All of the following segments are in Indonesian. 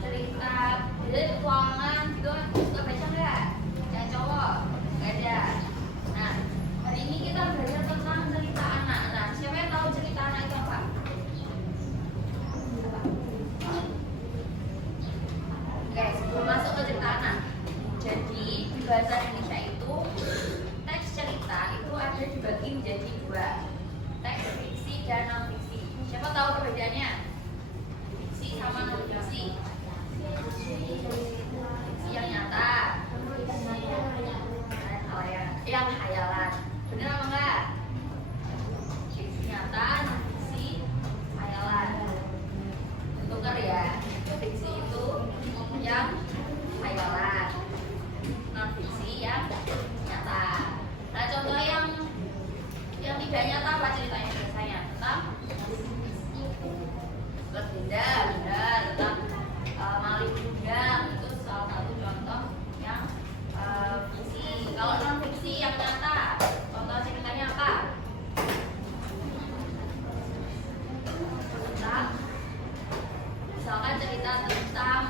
cerita jadi petualangan gitu suka baca nggak? Yang cowok nggak ada. Nah hari ini kita belajar tentang cerita anak. Nah siapa yang tahu cerita anak itu apa? Oke, sebelum masuk ke cerita anak, jadi di bahasa Indonesia itu teks cerita itu ada dibagi menjadi dua, teks fiksi dan non fiksi. Siapa tahu perbedaannya? Fiksi sama non fiksi. Fiksi yang nyata, yang hayalan. Benar apa enggak? Fiksi nyata, non fiksi hayalan. Tukar ya. Fiksi itu yang hayalan, non fiksi yang nyata. Nah contoh yang tidak nyata apa ceritanya biasanya? Tentang legenda, benar, tentang maling kundang, itu salah satu contoh yang fiksi. Kalau non fiksi yang nyata, contoh ceritanya apa? Tentang misalkan cerita tentang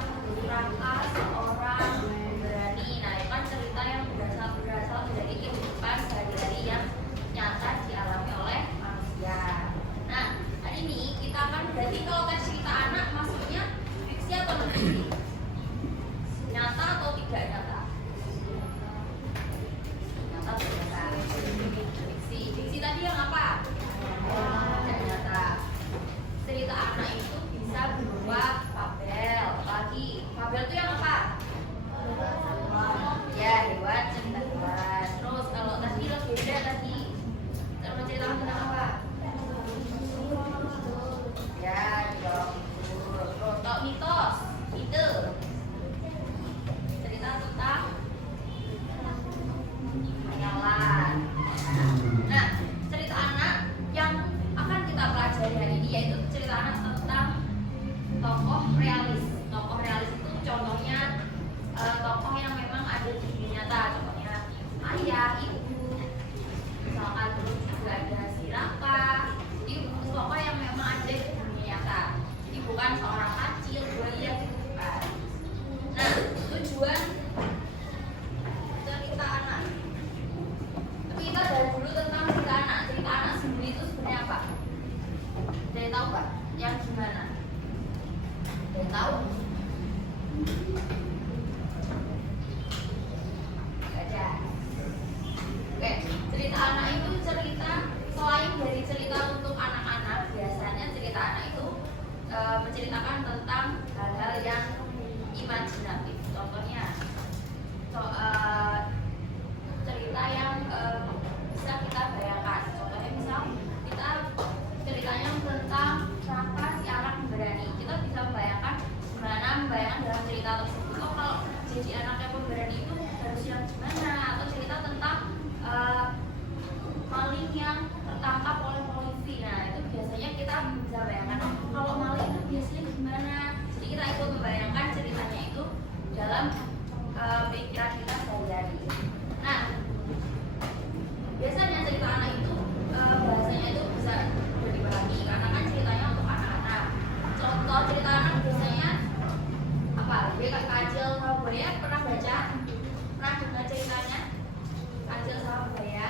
Raka seorang pemberani. Nah itu kan cerita yang berasal dari kehidupan sehari-hari yang nyata dialami oleh manusia. Nah hari ini kita akan berarti kalau tes cerita anak maksudnya fiksi atau non fiksi? Nyata atau tidak nyata? Nyata atau nyata? Fiksi. Fiksi tadi yang apa? Tidak nyata. Cerita anak itu bisa berupa fabel. Lagi fabel itu yang apa? Ya hewan, cerita hewan. Terus kalau tadi legenda tadi menceritakan tentang apa? Ya dialog itu. Terus kalau mitos itu cerita tentang hayalan. Nah cerita anak yang akan kita pelajari hari ini yaitu cerita anak tentang tokoh realis. Tokoh realis itu contohnya tokoh yang memang ada di dunia nyata. Contohnya ayah, ibu, misalkan terus juga ada si Raka. Jadi tokoh yang memang ada di dunia nyata. Jadi bukan seorang kecil, buaya gitu bukan. Nah tujuan cerita anak. Tapi kita bahas dulu tentang cerita anak. Cerita anak sendiri itu sebenarnya apa? Ada tahu nggak? Yang gimana? Ada tahu? Nggak ada. Oke, cerita anak itu cerita selain dari cerita untuk anak-anak, biasanya cerita anak itu menceritakan tentang hal-hal yang imajinatif. Contohnya cerita yang bisa kita bayangkan. Contohnya misal kita ceritanya tentang Raka si anak pemberani. Kita bisa membayangkan gimana membayangkan dalam cerita tersebut. Oh, kalau jadi anaknya pemberani itu harus yang gimana? Atau cerita tentang maling yang tertangkap oleh polisi. Nah itu biasanya kita bisa bayangkan kalau maling itu biasanya gimana. Jadi kita ikut membayangkan ceritanya itu dalam pikiran kita sehari-hari. Nah biasanya cerita anak itu bahasanya itu bisa dipahami karena kan ceritanya untuk anak-anak. Contoh cerita anak biasanya apa? Kayak Kajil sama Buaya, pernah baca? Pernah dengar ceritanya? Kajil sama Buaya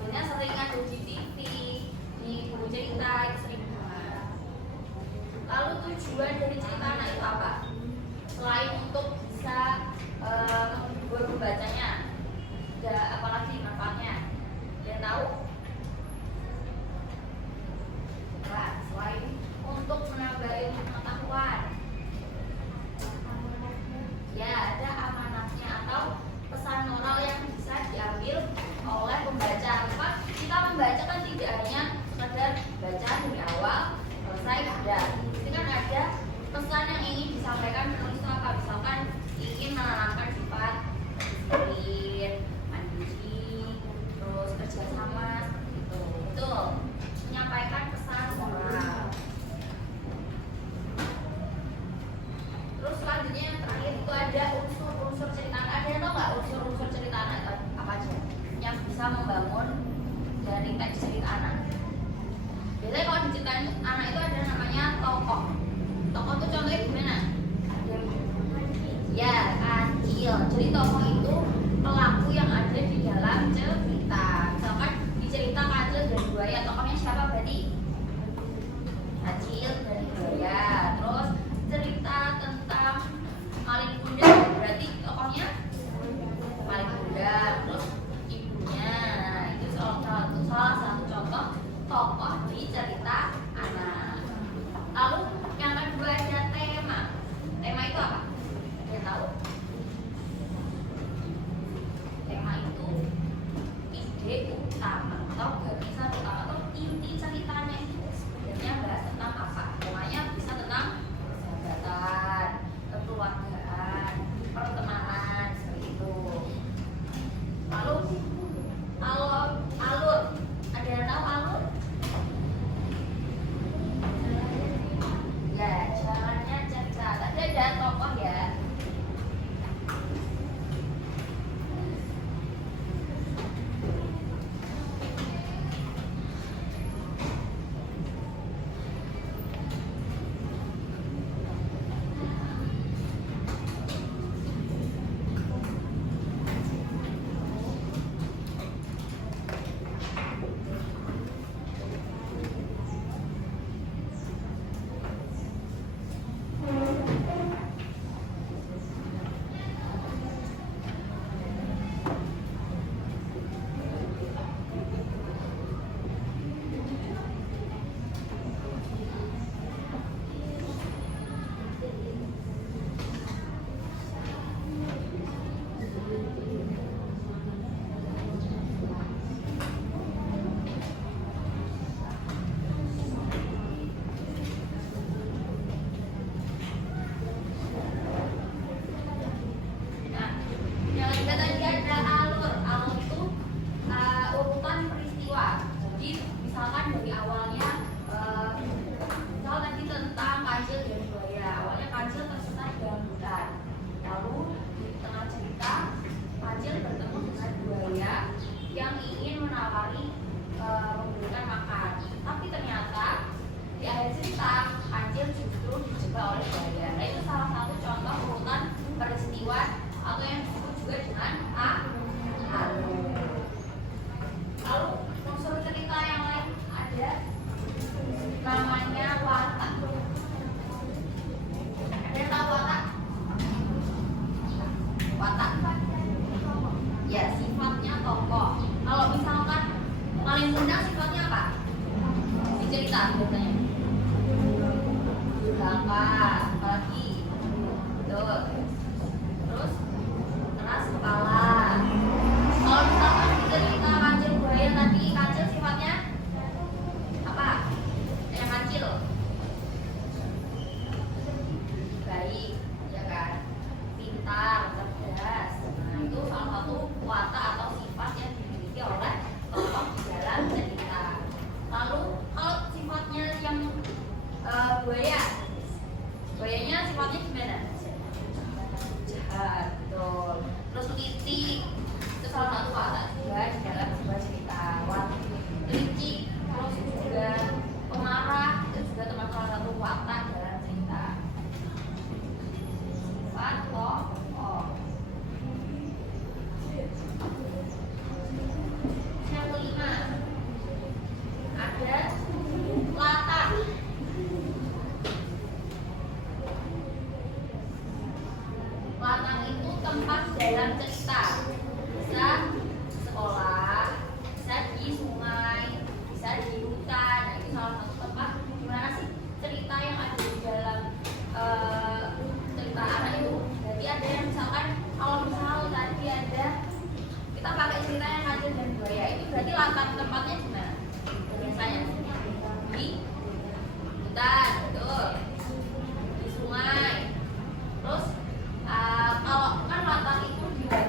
biasanya sering ada di TV, di buku cerita, itu sering dengar. Lalu tujuan dari cerita anak itu apa? Selain untuk bisa menghibur pembacanya, ada apalagi manfaatnya? Yang tahu? Nah, selain untuk menambah ilmu pengetahuan, ya ada amanatnya atau pesan moral yang bisa diambil oleh pembaca. Maka kita membaca kan tidak hanya sekedar baca dari awal selesai sudah. Ini kan ada pesan yang ingin disampaikan penulis apa? Misalkan ingin menanamkan sifat disiplin, mandiri, terus kerjasama seperti itu. Betul. Menyampaikan pesan moral. Terus selanjutnya yang terakhir itu ada unsur-unsur cerita anak. Ada yang tahu nggak unsur-unsur cerita anak itu apa aja yang bisa membangun dari teks cerita anak? Biasanya kalau diceritain anak itu ada namanya tokoh. Tokoh itu contohnya gimana? Ya, kancil. Jadi tokoh itu pelaku yang ada di dalam cerita. Misalkan di cerita kancil dan buaya, tokohnya siapa berarti? Kancil dan buaya. Terus cerita tentang maling kundang berarti tokohnya maling kundang. Terus ibunya. Nah, itu salah satu contoh tokoh di cerita anak. Lalu yang kedua ada tema. Tema itu apa? Ada yang tahu? Tema itu ide utama atau gagasan utama atau inti ceritanya itu sebenarnya bahas tentang apa? Temanya bisa tentang persahabatan, kekeluargaan, pertemanan seperti itu. Lalu alur. Ada yang tahu alur? Ya, jalannya cerita. Tadi ada tokoh ya.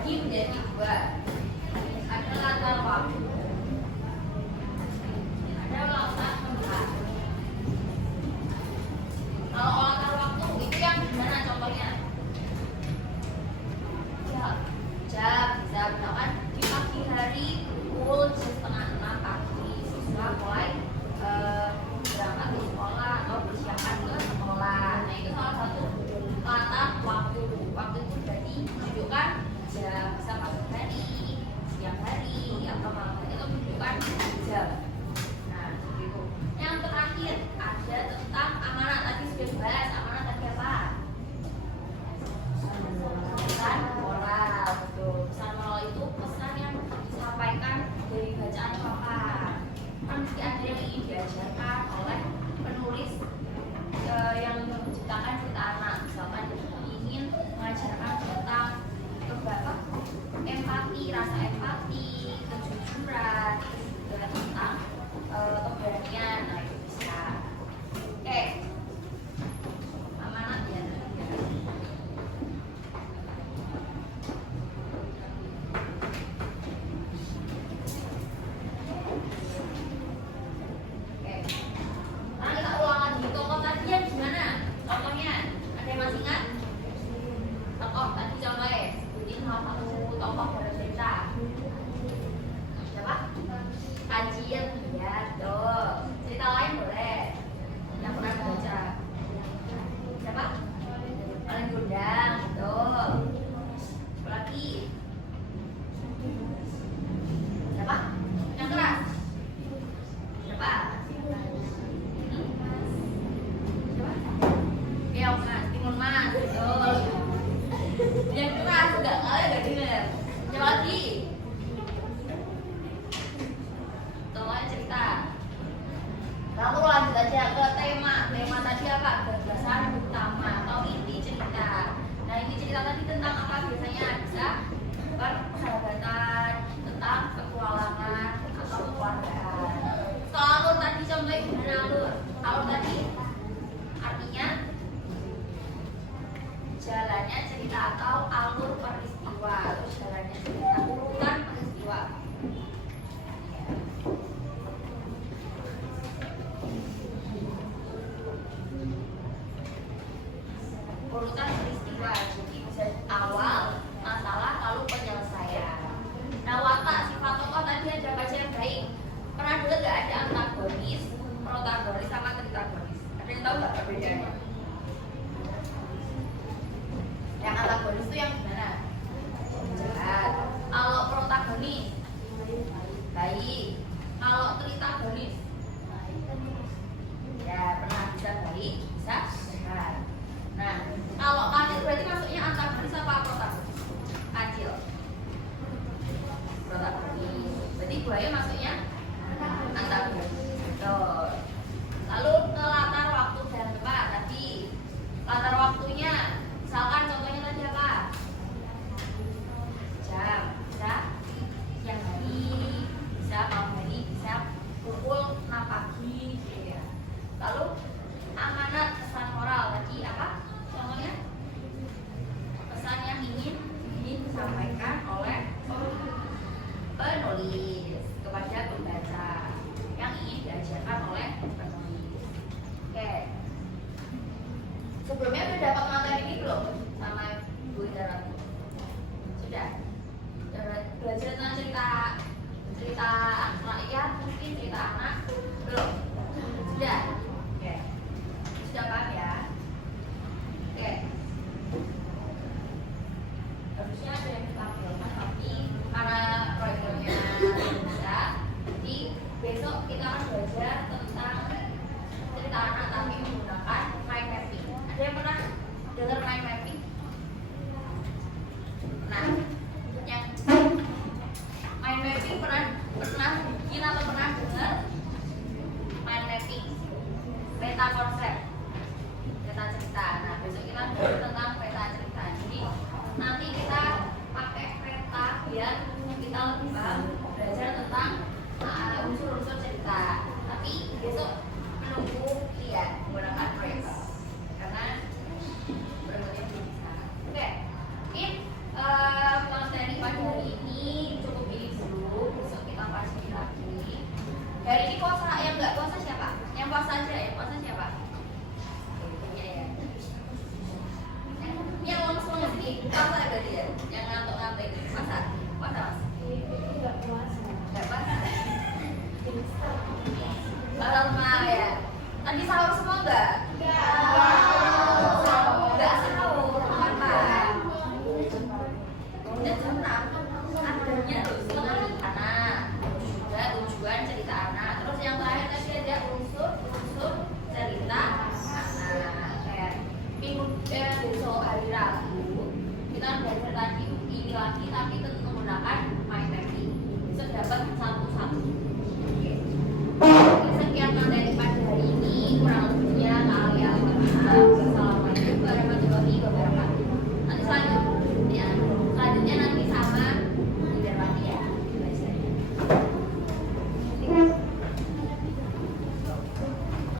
Di tadi apa? Gagasan utama atau inti cerita. Nah, inti cerita tadi tentang apa biasanya? Bisa persahabatan, tentang petualangan atau kekeluargaan. Soal alur tadi contohnya gimana alur? Alur tadi artinya jalannya cerita atau alur peristiwa atau jalannya cerita, urutan peristiwa. Urutan peristiwa, jadi bisa awal, masalah, lalu penyelesaian. Nah, watak sifat tokoh tadi ada baca yang baik. Pernah dulu nggak ada antagonis, protagonis sama tritagonis? Ada yang tahu nggak perbedaannya? Yang antagonis itu yang gimana? Jahat. Kalau protagonis baik. Kalau tritagonis ya pernah bisa baik, bisa jahat. Nah, kalau Kacil berarti masuknya antagonis apa protagonis? Kacil protagonis. Berarti Buaya masuknya antagonis. Betul. Lalu ke latar waktu dan tempat tadi. Latar waktunya misalkan contohnya tadi apa? Jam, bisa siang hari, bisa malam hari, bisa pukul 6 pagi gitu ya. Lalu amanat pesan moral tadi apa? Contohnya pesan yang ingin disampaikan oleh penulis kepada pembaca, yang ingin diajarkan oleh penulis. Oke. Sebelumnya udah dapat materi ini belum sama Bu Indra? Sudah. Belajar tentang cerita rakyat, mungkin cerita anak belum? Sudah. Oke. Sudah paham ya? Oke. Harusnya ada yang ditampilkan, tapi karena proyeknya bisa, jadi besok kita akan belajar tentang cerita anak tapi menggunakan mind mapping. Ada yang pernah dengar mind mapping? Nah, yang mind mapping pernah bikin atau pernah dengar? Mind mapping, peta konsep, peta cerita. Nah, besok kita belajar tentang peta cerita. Jadi nanti kita pakai peta biar kita lebih paham belajar tentang unsur-unsur cerita. Tapi besok menunggu lihat menggunakan peta karena berikutnya belum bisa. Oke, mungkin materi pada hari ini cukup ini dulu. Besok kita pasti lagi. Hari ini puasa, yang nggak puasa siapa? Yang puasa aja, yang puasa siapa? Yang lemes-lemes ini puasa berarti ya? Yang ngantuk-ngantuk ini puasa? Puasa mas? Nggak puasa. Nggak puasa? Lama ya. Tadi sahur semua nggak?